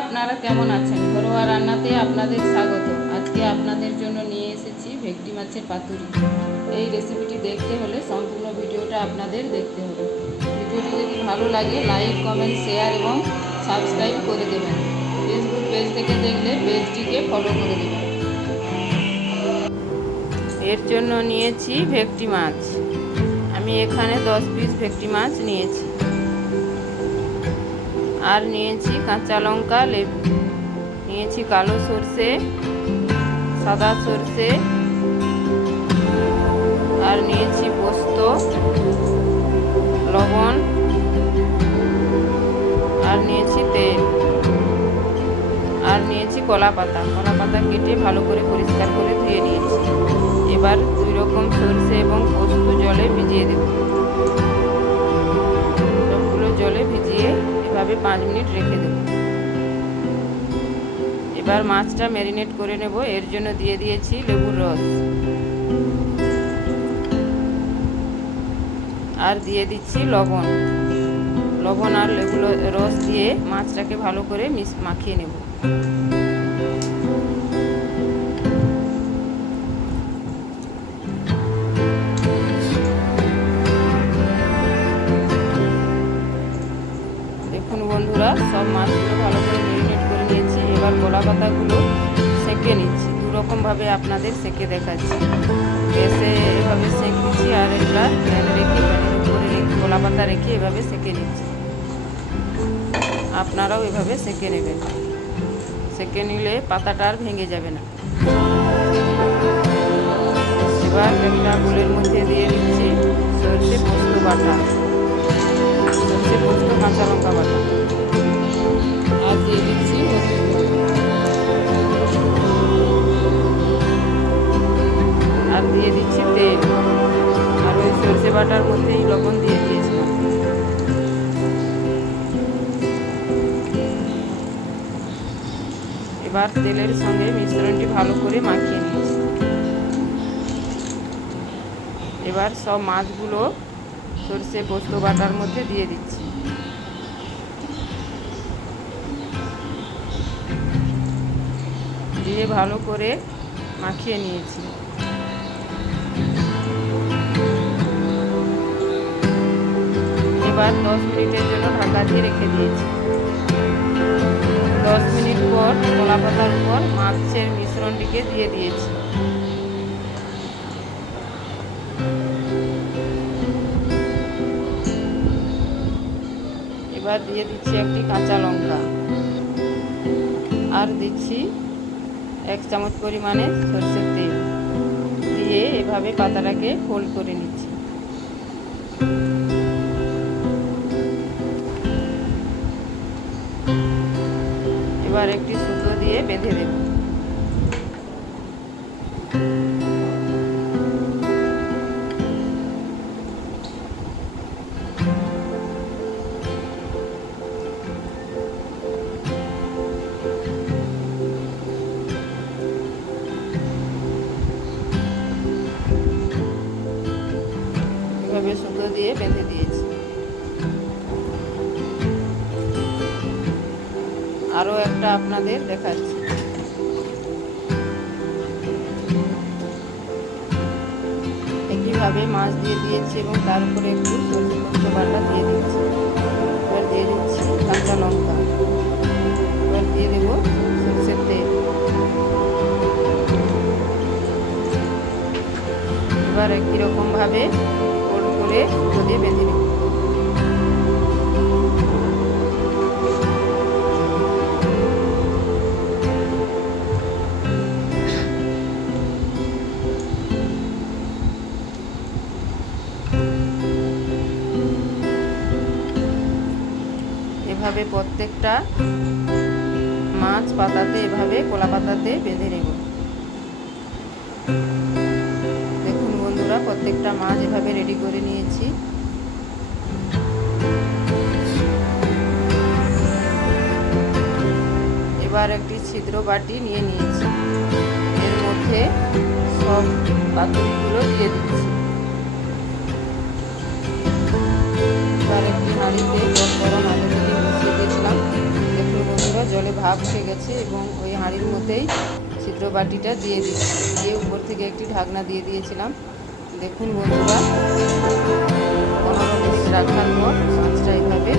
আপনারা কেমন আছেন? ঘরোয়া রান্নাতে আপনাদের স্বাগত। আজকে আপনাদের জন্য নিয়ে এসেছি ভেটকি মাছের পাতুরি। এই রেসিপিটি দেখতে হলে সম্পূর্ণ ভিডিওটা আপনাদের দেখতে হবে। ভিডিওটি যদি ভালো লাগে লাইক কমেন্ট শেয়ার এবং সাবস্ক্রাইব করে দেবেন। ফেসবুক পেজ থেকে দেখলে পেজটিকে ফলো করে দেবেন। এর জন্য নিয়েছি ভেটকি মাছ। আমি এখানে দশ পিস ভেটকি মাছ নিয়েছি। আর নিয়েছি কাঁচা লঙ্কা, লেবু। নিয়েছি কালো সর্ষে, সাদা সর্ষে। আর নিয়েছি পোস্ত, লবণ। আর নিয়েছি তেল। আর নিয়েছি কলা পাতা। কলা পাতা কেটে ভালো করে পরিষ্কার করে ধুয়ে নিয়েছি। এবার দুই রকম সর্ষে এবং পোস্ত জলে ভিজিয়ে দেব। সবগুলো জলে ভিজিয়ে এভাবে পাঁচ মিনিট রেখে দেব। এবার মাছটা ম্যারিনেট করে নেব। এর জন্য দিয়ে দিয়েছি লেবুর রস। আর দিয়ে দিচ্ছি লবণ। লবণ আর লেবু রস দিয়ে মাছটাকে ভালো করে মিশ, মাখিয়ে নেব। কলা পাতাগুলো সেঁকে নিচ্ছি। দু রকমভাবে আপনাদের সেঁকে দেখাচ্ছি। গ্যাসে এভাবে সেঁক দিচ্ছি আর এটা রেখে উপরে রেখে কলা পাতা রেখে এভাবে সেঁকে নিচ্ছি। আপনারাও এভাবে সেঁকে নেবেন। সেঁকে নিলে পাতাটা আর ভেঙে যাবে না। এবার একটা গুলের মধ্যে দিয়ে দিচ্ছি সর্ষে পোস্ত বাটা। সর্ষে পোস্ত কাঁচা লঙ্কা বাটা। আর দিয়ে দিচ্ছি হলুদ বাটার মধ্যেই লবণ দিয়ে দিয়েছিলাম। এবার তেলের সঙ্গে মিশ্রণটি ভালো করে মাখিয়ে নিয়েছি। এবার সব মাছগুলো সর্ষে পোস্ত বাটার মধ্যে দিয়ে দিচ্ছি। দিয়ে ভালো করে মাখিয়ে নিয়েছি। এবার দশ মিনিটের জন্য ঢাকা দিয়ে রেখে দিয়েছি। দশ মিনিট পর, কলা পাতার উপর মাছের মিশ্রণটিকে দিয়ে দিয়েছি। এবার দিয়ে দিচ্ছি একটি কাঁচা লঙ্কা। আর দিচ্ছি এক চামচ পরিমাণে সরষের তেল। দিয়ে এভাবে পাতাটাকে ফোল্ড করে নিচ্ছি। বেঁধে দেব এভাবে সুতো দিয়ে বেঁধে দিয়েছি। একটা আপনাদের দেখাচ্ছি। একইভাবে মাছ দিয়ে দিয়েছি এবং তার উপরে একটু সর্ষে পোস্ত বাটা দিয়ে দিচ্ছি এবার দিয়ে দিচ্ছি কাঁচা লঙ্কা। এভাবে প্রত্যেকটা মাছ পাতাতে, এভাবে কলা পাতাতে বেঁধে নেব। দেখুন বন্ধুরা, প্রত্যেকটা মাছ এভাবে রেডি করে নিয়েছি। এবার একটি ছিদ্র বাটি নিয়ে নিয়েছি। এর মধ্যে সব পাতুরিগুলো দিয়ে দিচ্ছি। উঠে গেছে এবং ওই হাঁড়ির মধ্যেই ছিদ্র বাটিটা দিয়ে দিচ্ছি দিয়ে উপর থেকে একটি ঢাকনা দিয়ে দিয়েছিলাম। দেখুন বন্ধুরা, পনেরো মিনিট রাখার পর মাছটা এইভাবে